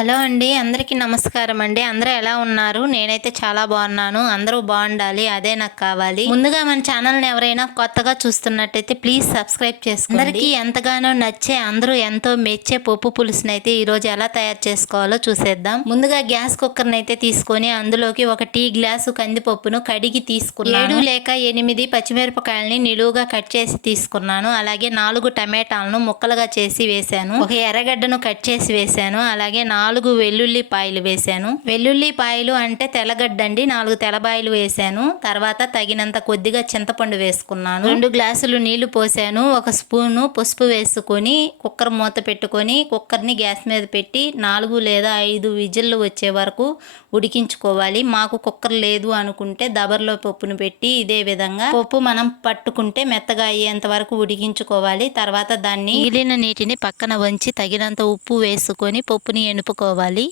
Hello అండి, అందరికీ నమస్కారం అండి. అందరూ ఎలా ఉన్నారు? నేనైతే చాలా బాగున్నాను. అందరూ బాగుండాలి, అదే నాకు కావాలి. ముందుగా మన ఛానల్ని ఎవరైనా కొత్తగా చూస్తున్నట్టయితే ప్లీజ్ సబ్స్క్రైబ్ చేసుకోండి. అందరికీ ఎంతగానో నచ్చే, అందరూ ఎంతో మెచ్చే పప్పు పులుసుని అయితే ఈరోజు ఎలా తయారు చేసుకోవాలో చూసేద్దాం. ముందుగా గ్యాస్ కుక్కర్ని అయితే తీసుకొని అందులోకి ఒక టీ గ్లాసు కందిపప్పును కడిగి తీసుకున్నాను. 7 లేక 8 పచ్చిమిరపకాయలని నిలువుగా కట్ చేసి తీసుకున్నాను. అలాగే 4 టమాటాలను ముక్కలుగా చేసి వేశాను. ఒక ఎర్రగడ్డను కట్ చేసి వేశాను. అలాగే 4 వెల్లుల్లిపాయలు వేశాను. వెల్లుల్లిపాయలు అంటే తెల్లగడ్డ అండి. 4 తెల్లబాయలు వేశాను. తర్వాత తగినంత కొద్దిగా చింతపండు వేసుకున్నాను. 2 గ్లాసులు నీళ్లు పోసాను. 1 స్పూను పసుపు వేసుకొని కుక్కర్ మూత పెట్టుకొని కుక్కర్ని గ్యాస్ మీద పెట్టి 4 లేదా 5 విజిల్లు వచ్చే వరకు ఉడికించుకోవాలి. మాకు కుక్కర్ లేదు అనుకుంటే దబర్లో పప్పును పెట్టి ఇదే విధంగా పప్పు మనం పట్టుకుంటే మెత్తగా అయ్యేంత వరకు ఉడికించుకోవాలి. తర్వాత దాన్ని మిగిలిన నీటిని పక్కన వంచి తగినంత ఉప్పు వేసుకొని పప్పుని ఎనుపుకోవాలి.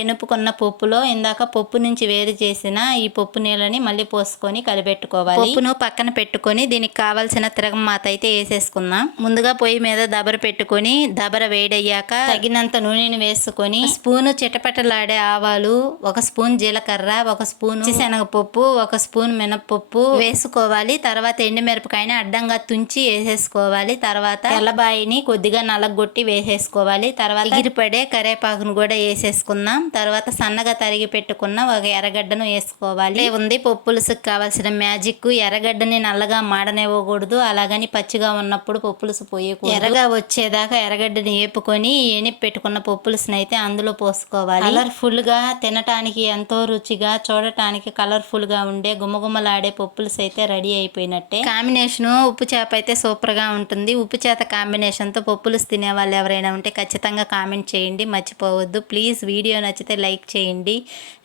ఎనుపుకున్న పప్పులో ఇందాక పప్పు నుంచి వేరు చేసిన ఈ పప్పు నీళ్ళని మళ్ళీ పోసుకొని కలిపెట్టుకోవాలి. పప్పును పక్కన పెట్టుకొని దీనికి కావాల్సిన తిరగమాత అయితే వేసేసుకుందాం. ముందుగా పొయ్యి మీద దబర పెట్టుకొని దబర వేడయ్యాక తగినంత నూనెని వేసుకొని స్పూను చిటపటలాడే ఆవాలు, 1 స్పూన్ జీలకర్ర, 1 స్పూన్ శనగపప్పు, 1 స్పూన్ మినపప్పు వేసుకోవాలి. తర్వాత ఎండుమిరపకాయని అడ్డంగా తుంచి వేసేసుకోవాలి. తర్వాత తెల్లబాయిని కొద్దిగా నలగొట్టి వేసేసుకోవాలి. తర్వాత ఎగిరిపడే కరేపాకును కూడా వేసేసుకుందాం. తర్వాత సన్నగా తరిగి పెట్టుకున్న ఒక ఎర్రగడ్డను వేసుకోవాలి. ఉంది పప్పు పులుసుకు కావాల్సిన మ్యాజిక్. ఎర్రగడ్డని నల్లగా మాడనివ్వకూడదు, అలాగని పచ్చిగా ఉన్నప్పుడు పప్పు పులుసు పోయకూడదు. ఎర్రగా వచ్చేదాకా ఎర్రగడ్డని వేపుకొని ఎనిపి పెట్టుకున్న పప్పు పులుసుని అయితే అందులో పోసుకోవాలి. కలర్ఫుల్ గా, తినటానికి ఎంతో రుచిగా, చూడటానికి కలర్ఫుల్ గా ఉండే గుమగుమలాడే పప్పు పులుసు అయితే రెడీ అయిపోయినట్టే. కాంబినేషన్ ఉప్పు చేప అయితే సూపర్ గా ఉంటుంది. ఉప్పు చేత కాంబినేషన్ తో పప్పు పులుసు తినే వాళ్ళు ఎవరైనా ఉంటే ఖచ్చితంగా కామెంట్ చేయండి, మర్చిపోవద్దు. ప్లీజ్ వీడియో నచ్చితే లైక్ చేయండి.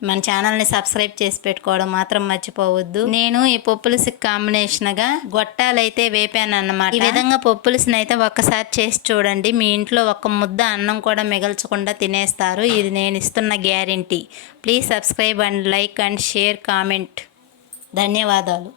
మన ఛానల్ని సబ్స్క్రైబ్ చేసి పెట్టుకోవడం మాత్రం మర్చిపోవద్దు. నేను ఈ పప్పులుసుకి కాంబినేషన్గా గొట్టాలైతే వేపాను అన్నమాట. ఈ విధంగా పప్పులుసుని అయితే ఒక్కసారి చేసి చూడండి. మీ ఇంట్లో ఒక్క ముద్ద అన్నం కూడా మిగల్చకుండా తినేస్తారు. ఇది నేను ఇస్తున్న guarantee. Please subscribe and like and share comment. ధన్యవాదాలు.